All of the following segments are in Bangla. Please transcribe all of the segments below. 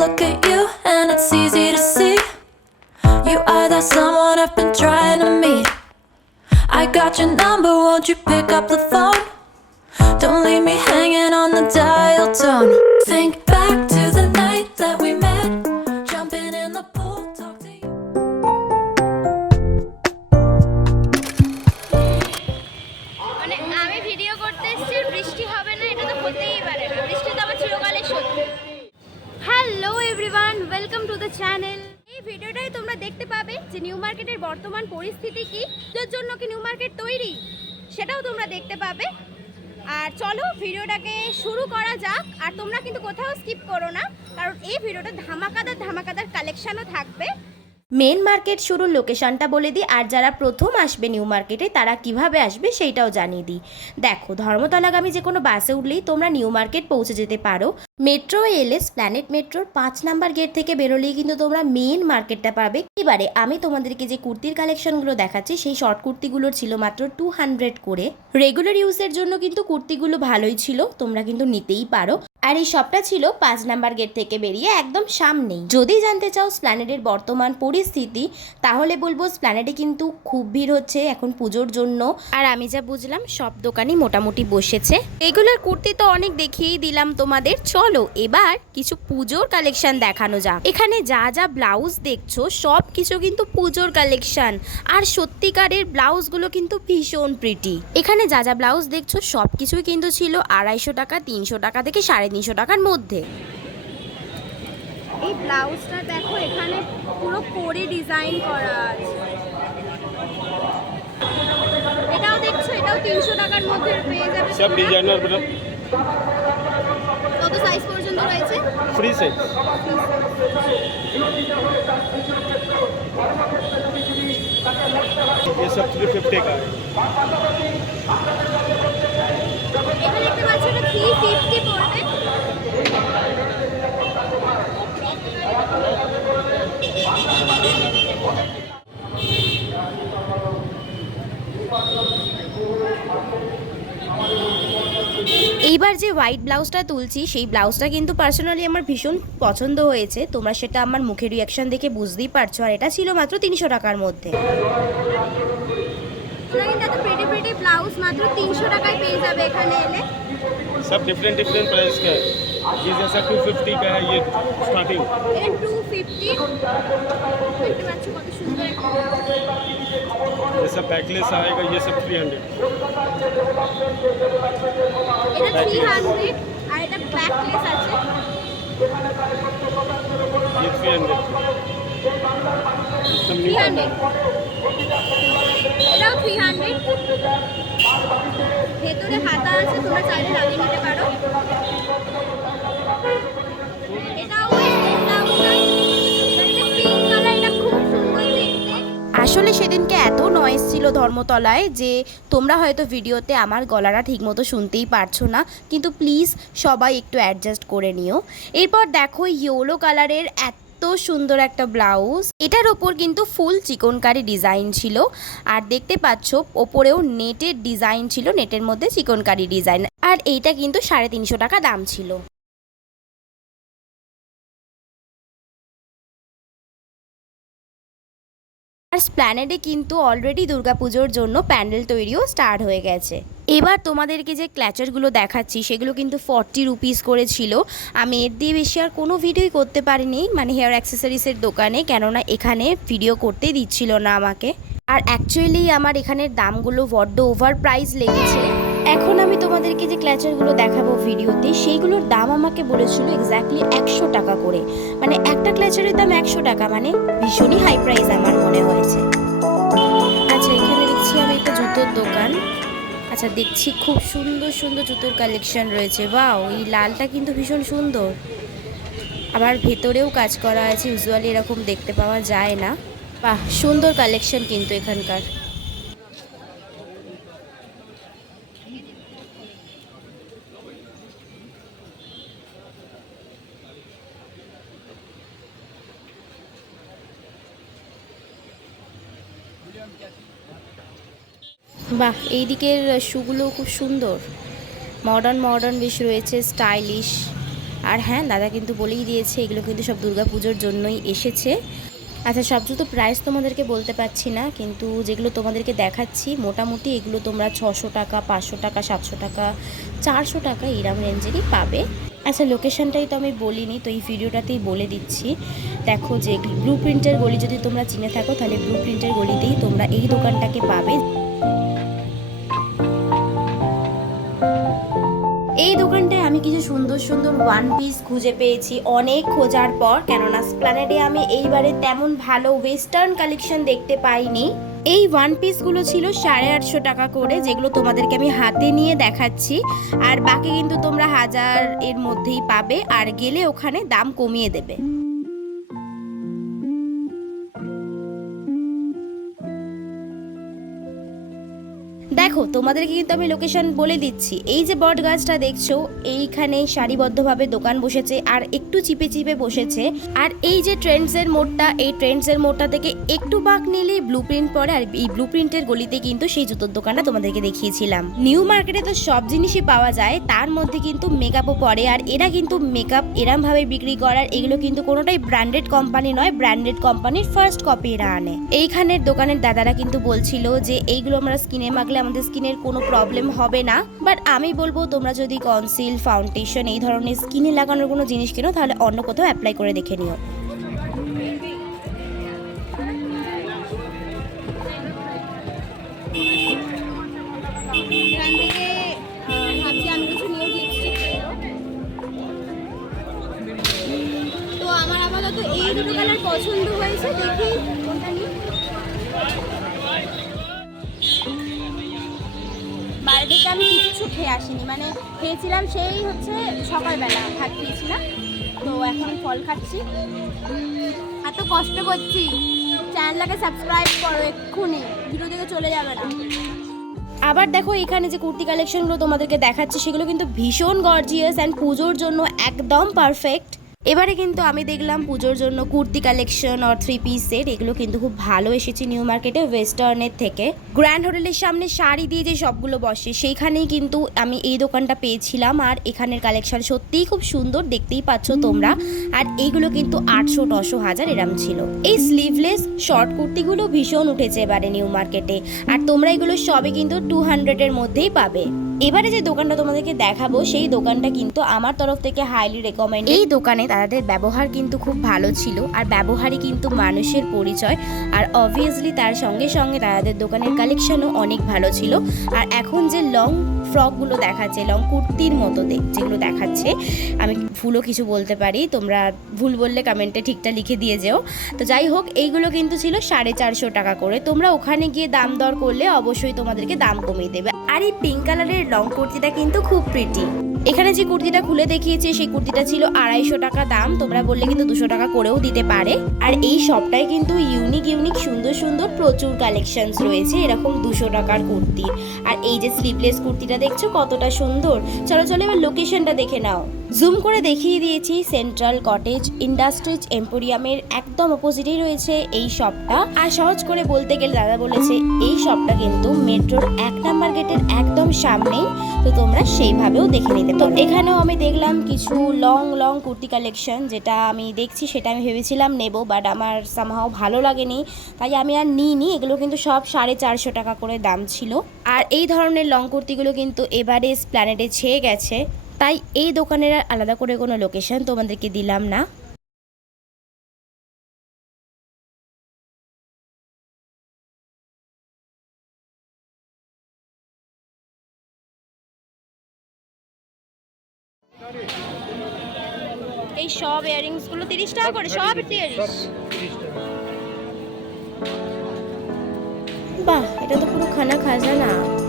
look at you, and it's easy to see. You are that someone I've been trying to meet. I got your number, won't you pick up the phone? Don't leave me hanging on the dial tone. Think back to the night that we met. To the channel এই ভিডিওটাই তোমরা দেখতে পাবে যে নিউ মার্কেটের বর্তমান পরিস্থিতি কি যার জন্য কি নিউ মার্কেট তৈরি, সেটাও তোমরা দেখতে পাবে। আর চলো ভিডিওটাকে শুরু করা যাক, আর তোমরা কিন্তু কোথাও স্কিপ করো না, কারণ এই ভিডিওটা ধামাকাদার ধামাকাদার কালেকশনও থাকবে। মেন মার্কেট শুরুর লোকেশনটা বলে দিই, আর যারা প্রথম আসবে নিউ মার্কেটে, তারা কীভাবে আসবে সেইটাও জানিয়ে দিই। দেখো, ধর্মতলাগামী যে কোনো বাসে উঠলেই তোমরা নিউ মার্কেট পৌঁছে যেতে পারো। মেট্রো এলে প্ল্যানেট মেট্রোর পাঁচ নাম্বার গেট থেকে বেরোলেই কিন্তু তোমরা মেন মার্কেটটা পাবে। এবারে আমি তোমাদেরকে যে কুর্তির কালেকশনগুলো দেখাচ্ছি, সেই শর্ট কুর্তিগুলোর ছিল মাত্র টু হান্ড্রেড করে। রেগুলার ইউজের জন্য কিন্তু কুর্তিগুলো ভালোই ছিল, তোমরা কিন্তু নিতেই পারো। আর এই শপটা ছিল পাঁচ নাম্বার গেট থেকে বেরিয়ে একদম সামনেই। যদি জানতে চাও স্প্ল্যানেডের বর্তমান পরিস্থিতি, তাহলে বলব স্প্ল্যানেডে কিন্তু খুব ভিড় হচ্ছে এখন পুজোর জন্য। আর আমি যা বুঝলাম, সব দোকানই মোটামুটি বসেছে। রেগুলার কুর্তি তো অনেক দেখিয়েই দিলাম তোমাদের, চলো এবার কিছু পুজোর কালেকশন দেখানো যাক। এখানে যা যা ব্লাউজ দেখছ সব কিছু কিন্তু পুজোর কালেকশন আর সত্যিকারের ব্লাউজগুলো কিন্তু ভীষণ প্রিটি এখানে যা যা ব্লাউজ দেখছ সব কিছুই কিন্তু ছিল আড়াইশো টাকা তিনশো টাকা থেকে সাড়ে তিনশো টাকার মধ্যে। এই ব্লাউজটা দেখো এখানে পুরো করে ডিজাইন করা আছে। এটাও দেখছ এটাও তিনশো টাকার মধ্যে পেয়ে যাবে सब তোমরা। डिजाइनर बेटा কত সাইজ পর্যন্ত রয়েছে फ्री साइज ये सब थ्री फिफ्टी का है এখানে দেখতে পাচ্ছ এটা থ্রি ফিফটি পড়বে এইবার যে হোয়াইট ব্লাউজটা তুলছি, সেই ব্লাউজটা কিন্তু পার্সোনালি আমার ভীষণ পছন্দ হয়েছে। তোমরা সেটা আমার মুখের রিয়াকশন দেখে বুঝতেই পারছ। আর এটা ছিল মাত্র তিনশো টাকার মধ্যে। ব্লাউজ মাত্র তিনশো টাকায় পেয়ে যাবে এখানে এলে। सब डिफरेंट डिफरेंट प्राइस का है। ये जैसा टू फिफ्टी का है ये स्टार्टिंग ये सब बैकलेस आएगा ये सब थ्री हंड्रेड ये थ्री हंड्रेड थ्री हंड्रेड ভেতরে হাতা আছে, তোমরা চাইলে লাগিয়ে নিতে পারো। আসলে সেদিনকে এত নয়েজ ছিল ধর্মতলায় যে তোমরা হয়তো ভিডিওতে আমার গলাটা ঠিকমতো শুনতেই পারছ না, কিন্তু প্লিজ সবাই একটু অ্যাডজাস্ট করে নিও। এরপর দেখো ইয়েলো কালারের এত সুন্দর একটা ব্লাউজ। এটার ওপর কিন্তু ফুল চিকনকারি ডিজাইন ছিল। আর দেখতে পাচ্ছ, ওপরেও নেটের ডিজাইন ছিল, নেটের মধ্যে চিকনকারি ডিজাইন। আর এইটা কিন্তু সাড়ে তিনশো টাকা দাম ছিল। স্প্ল্যানেডে কিন্তু অলরেডি দুর্গাপুজোর জন্য প্যান্ডেল তৈরিও স্টার্ট হয়ে গেছে। এবার তোমাদেরকে যে ক্ল্যাচারগুলো দেখাচ্ছি, সেগুলো কিন্তু ফর্টি রুপিস করে ছিল। আমি এর দিয়ে বেশি আর কোনো ভিডিওই করতে পারিনি মানে হেয়ার অ্যাক্সেসরিজের দোকানে, কেননা এখানে ভিডিও করতে দিচ্ছিল না আমাকে। আর অ্যাকচুয়ালি আমার এখানের দামগুলো বড্ড ওভার প্রাইস লেগেছে। এখন আমি তোমাদেরকে যে ক্ল্যাচারগুলো দেখাবো ভিডিওতে, সেইগুলোর দাম আমাকে বলেছিল এক্স্যাক্টলি একশো টাকা করে। মানে একটা ক্ল্যাচারের দাম একশো টাকা মানে ভীষণই হাই প্রাইস আমার মনে হয়েছে। আচ্ছা এখানে দেখছি আমি একটা জুতোর দোকান। আচ্ছা দেখছি খুব সুন্দর সুন্দর জুতোর কালেকশন রয়েছে। বাও এই লালটা কিন্তু ভীষণ সুন্দর। আবার ভেতরেও কাজ করা আছে ইউজুয়ালি এরকম দেখতে পাওয়া যায় না। বাহ, সুন্দর কালেকশন কিন্তু এখানকার। বাহ, এই দিকের শুগুলো খুব সুন্দর। মডার্ন মডার্ন বেশ রয়েছে স্টাইলিশ আর হ্যাঁ দাদা কিন্তু বলেই দিয়েছে, এগুলো কিন্তু সব দুর্গাপুজোর জন্যই এসেছে। আচ্ছা সব জুতো প্রাইস তোমাদেরকে বলতে পারছি না, কিন্তু যেগুলো তোমাদেরকে দেখাচ্ছি, মোটামুটি এগুলো তোমরা ছশো টাকা, পাঁচশো টাকা, সাতশো টাকা, চারশো টাকা, এরম রেঞ্জেরই পাবে। আচ্ছা লোকেশনটাই তো আমি বলিনি, তো এই ভিডিওটাতেই বলে দিচ্ছি। দেখো যে ব্লু প্রিন্টের গলি যদি তোমরা চিনে থাকো, তাহলে ব্লু প্রিন্টের গলিতেই তোমরা এই দোকানটাকে পাবে। এই দোকানটায় আমি কিছু সুন্দর সুন্দর ওয়ান পিস খুঁজে পেয়েছি, অনেক খোঁজার পর। কেননা স্প্ল্যানেডে আমি এইবারে তেমন ভালো ওয়েস্টার্ন কালেকশন দেখতে পাইনি। এই ওয়ান পিসগুলো ছিল সাড়ে আটশো টাকা করে, যেগুলো তোমাদেরকে আমি হাতে নিয়ে দেখাচ্ছি। আর বাকি কিন্তু তোমরা হাজার এর মধ্যেই পাবে, আর গেলে ওখানে দাম কমিয়ে দেবে। দেখো, তোমাদেরকে কিন্তু আমি লোকেশন বলে দিচ্ছি। এই যে বট গাছটা দেখছ, এইখানে সারিবদ্ধভাবে দোকান বসেছে আর একটু চিপে চিপে বসেছে। আর এই যে ট্রেন্ডসের মোড়টা, এই ট্রেন্ডসের মোড়টা থেকে একটু বাঁক নিলে ব্লু প্রিন্ট পরে আর এই ব্লু প্রিন্টের গলিতে কিন্তু সেই জুতোর দোকানটা তোমাদেরকে দেখিয়েছিলাম। নিউ মার্কেটে তো সব জিনিসই পাওয়া যায়, তার মধ্যে কিন্তু মেকআপও পড়ে আর এরা কিন্তু মেকআপ এরম ভাবে বিক্রি করার, এগুলো কিন্তু কোনোটাই ব্র্যান্ডেড কোম্পানি নয় ব্র্যান্ডেড কোম্পানির ফার্স্ট কপি এরা আনে। এইখানের দোকানের দাদারা কিন্তু বলছিল যে, এইগুলো আমরা স্কিনে মাখলে আমাদের স্কিনের কোনো প্রবলেম হবে না। বাট আমি বলব, তোমরা যদি কনসিল ফাউন্ডেশন এই ধরনের স্কিনে লাগানোর কোনো জিনিস কিনো, তাহলে অন্য কোথাও অ্যাপ্লাই করে দেখে নিও। তো আমার আপাতত এই দুটো কালার পছন্দ হয়েছে দেখি। আমি কিচ্ছু খেয়ে আসিনি। মানে খেয়েছিলাম সেই হচ্ছে সকালবেলা, ভাত খেয়েছিলাম। তো এখন ফল খাচ্ছি। এত কষ্ট করছি। চ্যানেলটাকে সাবস্ক্রাইব করো এক্ষুনি। ভিডিও থেকে চলে যাবে না। আবার দেখো এখানে যে কুর্তি কালেকশনগুলো তোমাদেরকে দেখাচ্ছি, সেগুলো কিন্তু ভীষণ গর্জিয়াস অ্যান্ড পুজোর জন্য একদম পারফেক্ট এবারে কিন্তু আমি দেখলাম পুজোর জন্য কুর্তি কালেকশন আর থ্রি পিস সেট এগুলো কিন্তু খুব ভালো এসেছে নিউ মার্কেটে ওয়েস্টার্নের থেকে। গ্র্যান্ড হোটেলের সামনে শাড়ি দিয়ে যে সবগুলো বসে, সেইখানেই কিন্তু আমি এই দোকানটা পেয়েছিলাম। আর এখানের কালেকশন সত্যিই খুব সুন্দর, দেখতেই পাচ্ছ তোমরা। আর এইগুলো কিন্তু আটশো নশো হাজার এরাম ছিল। এই স্লিভলেস শর্ট কুর্তিগুলো ভীষণ উঠেছে এবারে নিউ মার্কেটে আর তোমরা এগুলো সবই কিন্তু টু হান্ড্রেডের মধ্যেই পাবে। এবারে যে দোকানটা তোমাদেরকে দেখাবো, সেই দোকানটা কিন্তু আমার তরফ থেকে হাইলি রেকমেন্ড এই দোকানে তাদের ব্যবহার কিন্তু খুব ভালো ছিল, আর ব্যবহারই কিন্তু মানুষের পরিচয়। আর অবভিয়াসলি তার সঙ্গে সঙ্গে তাদের দোকানের কালেকশনও অনেক ভালো ছিল। আর এখন যে লং ফ্রকগুলো দেখাচ্ছে লং কুর্তির মতো যেগুলো দেখাচ্ছে, আমি ভুলও কিছু বলতে পারি, তোমরা ভুল বললে কমেন্টে ঠিকটা লিখে দিয়ে যেও। তো যাই হোক, এইগুলো কিন্তু ছিল সাড়ে চারশো টাকা করে। তোমরা ওখানে গিয়ে দাম দর করলে অবশ্যই তোমাদেরকে দাম কমিয়ে দেবে। আর এই পিঙ্ক কালারের লং কুর্তিটা কিন্তু খুব প্রিটি এখানে যে কুর্তিটা খুলে দেখিয়েছে, সেই কুর্তিটা ছিল আড়াইশো টাকা দাম। তোমরা বললে কিন্তু দুশো টাকা করেও দিতে পারে। আর এই সবটাই কিন্তু ইউনিক ইউনিক সুন্দর সুন্দর প্রচুর কালেকশনস রয়েছে। এরকম দুশো টাকার কুর্তি। আর এই যে স্লিভলেস কুর্তিটা দেখছ কতটা সুন্দর। চলো চলো এবার লোকেশনটা দেখে নাও। জুম করে দেখিয়ে দিয়েছি সেন্ট্রাল কটেজ ইন্ডাস্ট্রিজ এম্পোরিয়ামের একদম অপোজিটেই রয়েছে এই শপটা। আর সহজ করে বলতে গেলে দাদা বলেছে, এই শপটা কিন্তু মেট্রোর এক নাম্বার গেটের একদম সামনেই তো তোমরা সেইভাবেও দেখে নিতে। তো এখানেও আমি দেখলাম কিছু লং লং কুর্তি কালেকশন, যেটা আমি দেখছি, সেটা আমি ভেবেছিলাম নেব, বাট আমার সামহাও ভালো লাগেনি। তাই আমি আর নিইনি, এগুলো কিন্তু সব সাড়ে চারশো টাকা করে দাম ছিল। আর এই ধরনের লং কুর্তিগুলো কিন্তু এবারে প্ল্যানেটে ছেয়ে গেছে। তাই এই দোকানের আর আলাদা করে কোনো লোকেশন তোমাদেরকে দিলাম না। এই সব ইয়ারিংসগুলো তিরিশ টাকা করে সব ইয়ারিংস বাহ এটা তো পুরো খানা খাজানা দারুণ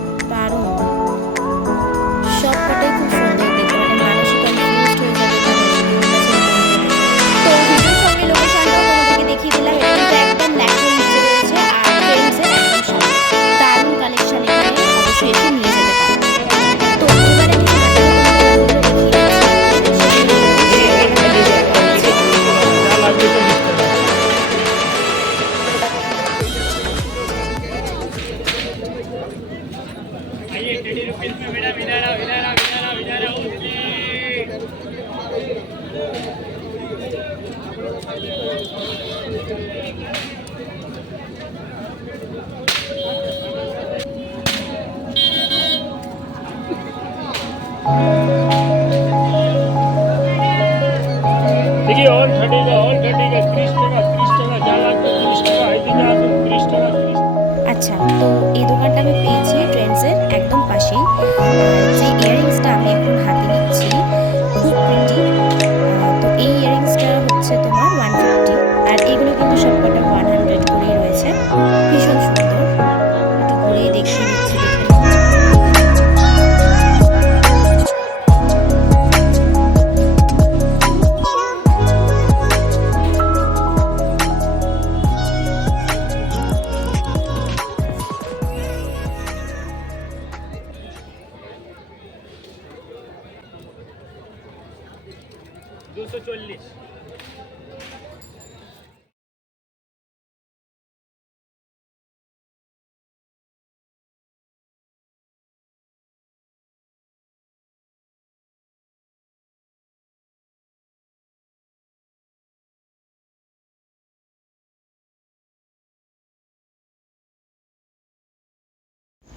দেখি অন থার্টি অন থার্টি ত্রিশ টাকা ত্রিশ আচ্ছা তো এই দোকানটা আমি পেয়েছি ট্রেন্ডসের একদম পাশেই।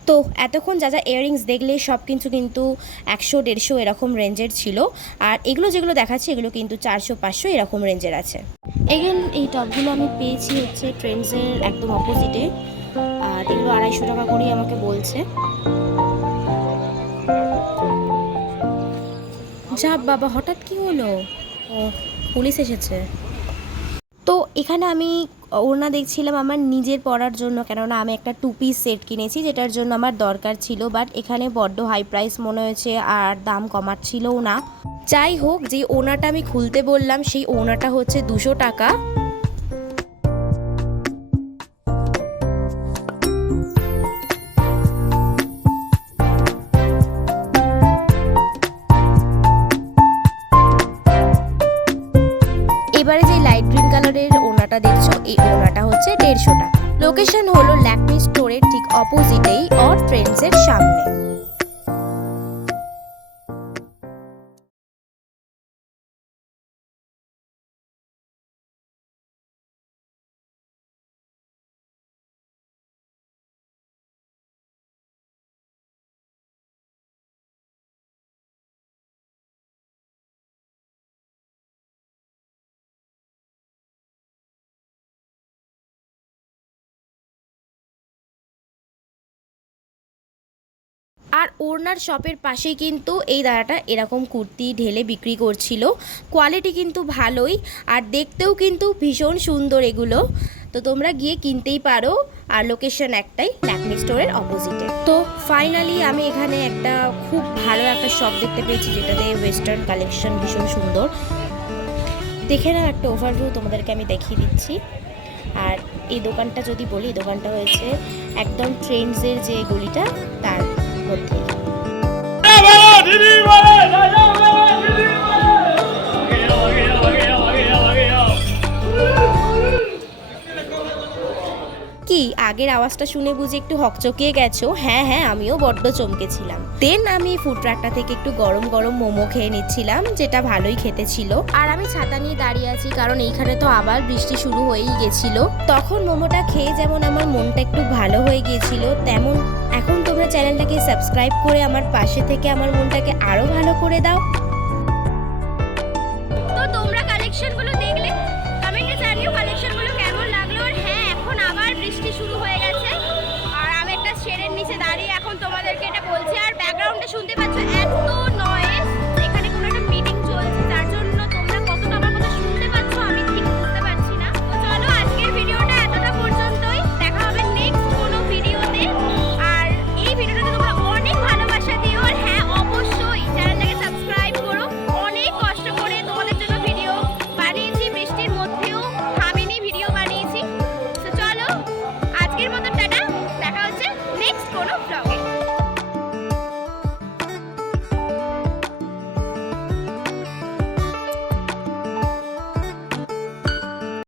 তো এতক্ষণ যা যা ইয়াররিংস দেখলে সব কিছু কিন্তু একশো দেড়শো এরকম রেঞ্জের ছিল। আর এগুলো যেগুলো দেখাচ্ছি এগুলো কিন্তু চারশো পাঁচশো এরকম রেঞ্জের আছে। এগেন এই টপগুলো আমি পেয়েছি হচ্ছে ট্রেন্ডসের একদম অপোজিটে আর এগুলো আড়াইশো টাকা করেই আমাকে বলছে। যা বাবা হঠাৎ কি হলো? ও পুলিশ এসেছে। তো এখানে আমি ওড়না দেখছিলাম আমার নিজের পরার জন্য, কেননা আমি একটা টু পিস সেট কিনেছি যেটার জন্য আমার দরকার ছিল বাট এখানে বড্ড হাই প্রাইস মনে হয়েছে আর দাম কমাচ্ছিলও না। যাই হোক, যে ওনাটা আমি খুলতে বললাম, সেই ওনাটা হচ্ছে দুশো টাকা। ওনাটা দেখছ, এই ওড়নাটা হচ্ছে দেড়শো টাকা লোকেশন হলো ল্যাকমি স্টোরের ঠিক অপোজিটেই অর ট্রেন্ডসের সামনে। আর ওড়নার শপের পাশেই কিন্তু এই দাদাটা এরকম কুর্তি ঢেলে বিক্রি করছিল। কোয়ালিটি কিন্তু ভালোই আর দেখতেও কিন্তু ভীষণ সুন্দর এগুলো। তো তোমরা গিয়ে কিনতেই পারো আর লোকেশন একটাই ল্যাকমি স্টোরের অপোজিটে তো ফাইনালি আমি এখানে একটা খুব ভালো একটা শপ দেখতে পেয়েছি যেটাতে ওয়েস্টার্ন কালেকশন ভীষণ সুন্দর। দেখে না একটা ওভারভিউ তোমাদেরকে আমি দেখিয়ে দিচ্ছি। আর এই দোকানটা যদি বলি দোকানটা হয়েছে একদম ট্রেন্ডসের যে গলিটা, তার কি আগের আওয়াজটা শুনে বুঝে একটু হকচকিয়ে গেছো? হ্যাঁ হ্যাঁ আমিও বড্ড চমকেছিলাম দেন আমি ফুড ট্রাকটা থেকে একটু গরম গরম মোমো খেয়ে নিচ্ছিলাম, যেটা ভালোই খেতে ছিল। আর আমি ছাতা নিয়ে দাঁড়িয়ে আছি, কারণ এইখানে তো আবার বৃষ্টি শুরু হয়েই গেছিল। তখন মোমোটা খেয়ে যেমন আমার মনটা একটু ভালো হয়ে গিয়েছিল, তেমন এখন তোমরা চ্যানেলটাকে সাবস্ক্রাইব করে আমার পাশে থেকে আমার মনটাকে আরও ভালো করে দাও। তো তোমরা কালেকশনগুলো শুনতে পাচ্ছ?